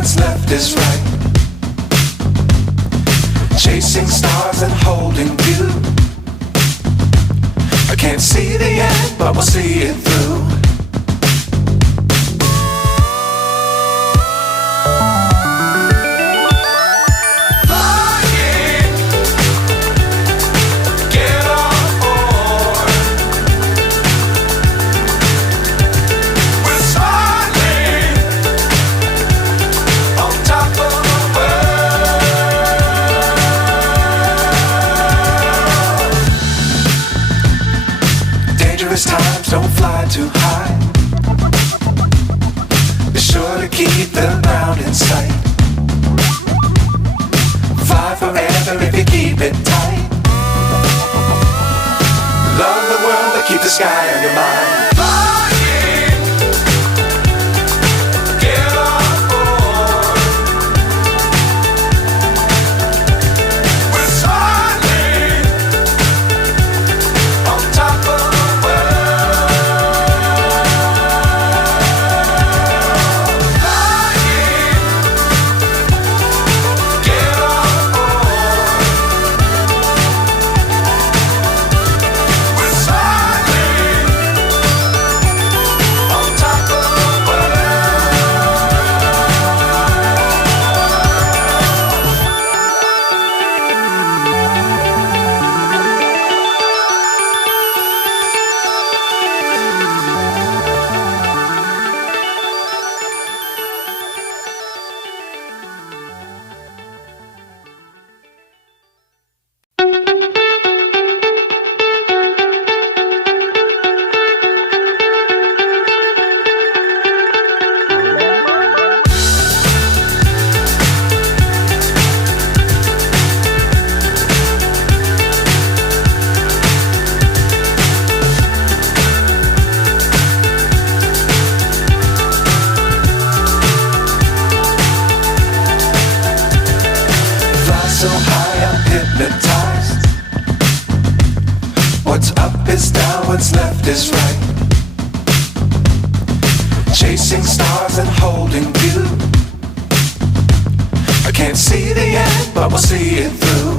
what's left is right. Chasing stars and holding you. I can't see the end, but we'll see it through. Times don't fly too high. Be sure to keep the ground in sight. Fly forever if you keep it tight. Love the world but keep the sky on your mind. So high I'm hypnotized. What's up is down, what's left is right. Chasing stars and holding you. I can't see the end, but we'll see it through.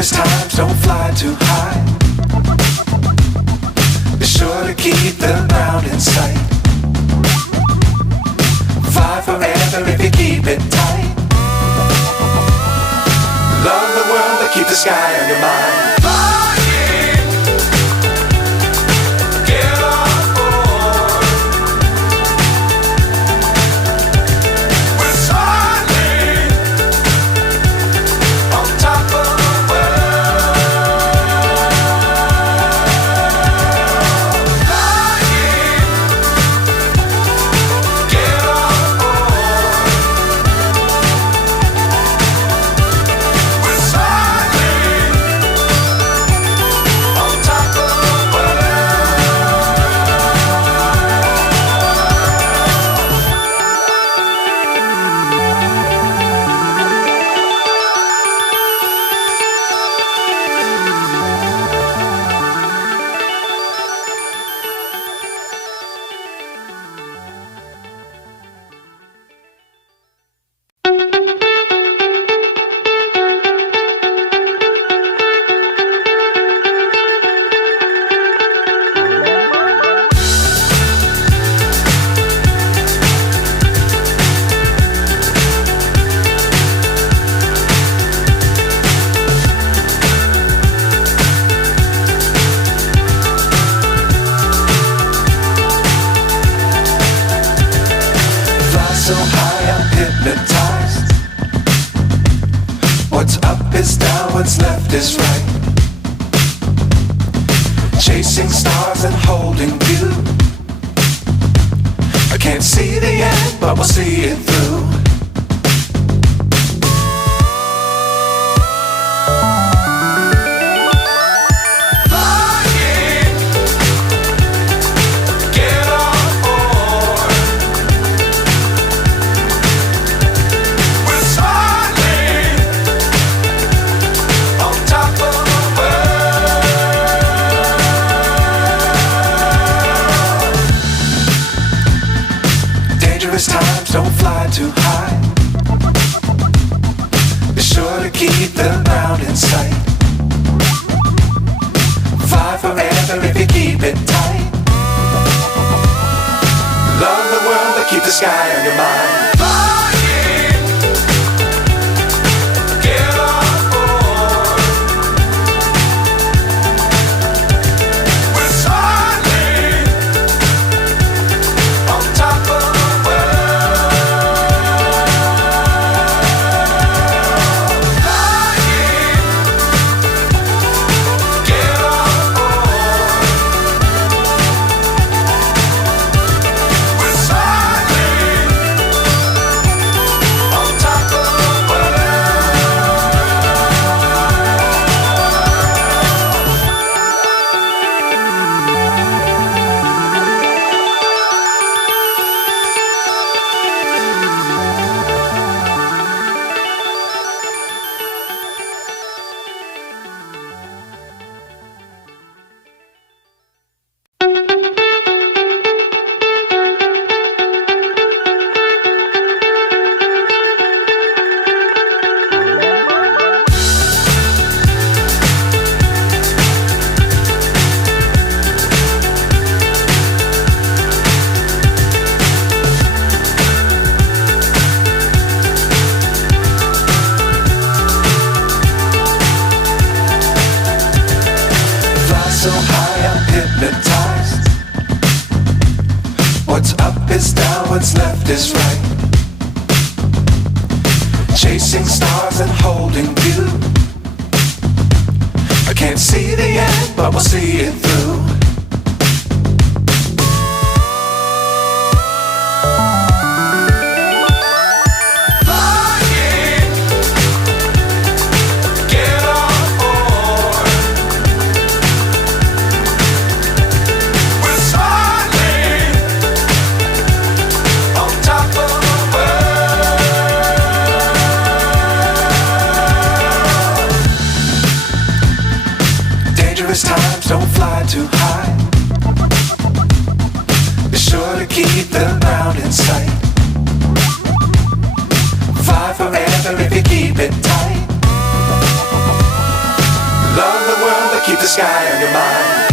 Times don't fly too high. Be sure to keep the ground in sight. Fly forever if you keep it tight. Love the world but keep the sky on your mind. So high I'm hypnotized. What's up is down, what's left is right. Chasing stars and holding you. I can't see the end, but we'll see it through. don't fly too high. Be sure to keep the ground in sight. Fly forever if you keep it tight. Love the world but keep the sky on your mind. So high I'm hypnotized. What's up is down, what's left is right. Chasing stars and holding you. I can't see the end, but we'll see it through. Times don't fly too high. Be sure to keep the ground in sight. Fly forever if you keep it tight. Love the world but keep the sky on your mind.